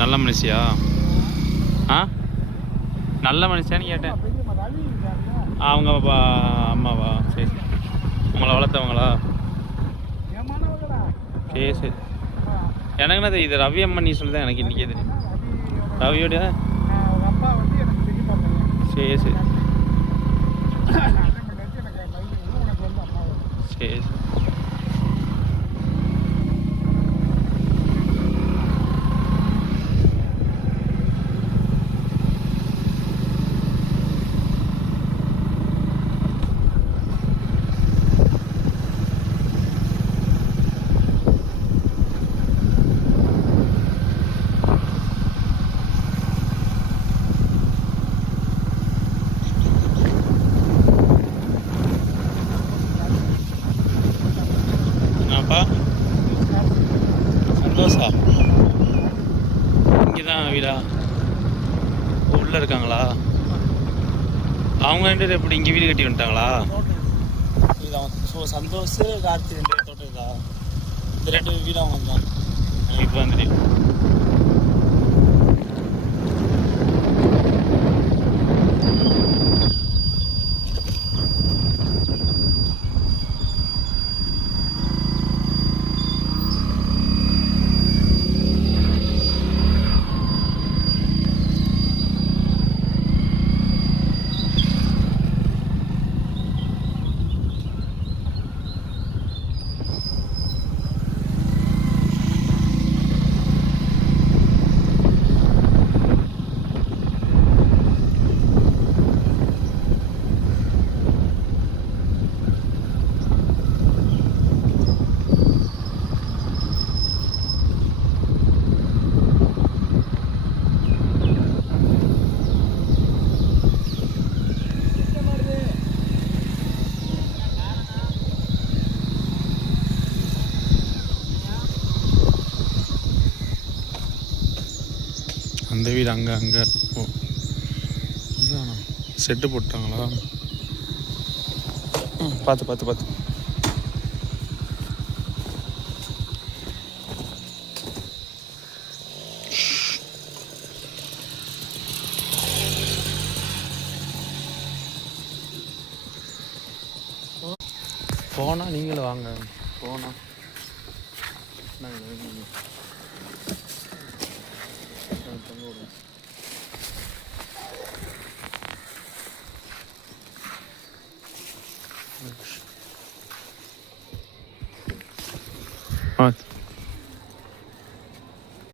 நல்ல மனுஷியா? ஆ நல்ல மனுஷியான்னு கேட்டேன். அவங்க அம்மாவா? சரி, உங்களை வளர்த்தவங்களா? சரி சரி. எனக்கு என்ன தெரியுது, ரவி அம்மன் நீ சொல்லுதான் எனக்கு இன்றைக்கே தெரியும். ரவியோட சரி சரி சரி சரி. சந்தோஷா இங்கே தான் வீடா? உள்ளே இருக்காங்களா? அவங்க 2 பேர் எப்படி இங்கே வீடு கட்டி வந்துட்டாங்களா? ஸோ சந்தோஷ் கார்த்தி 2 பேர் தோட்டம் இருக்கா? இந்த 2 வீடு அவங்க தான் எனக்கு இப்போ தான் தெரியும். அந்த வீடு அங்கே ஓ இதுதானா? செட்டு போட்டாங்களா? பார்த்து போனால் நீங்களும் வாங்க. போனால்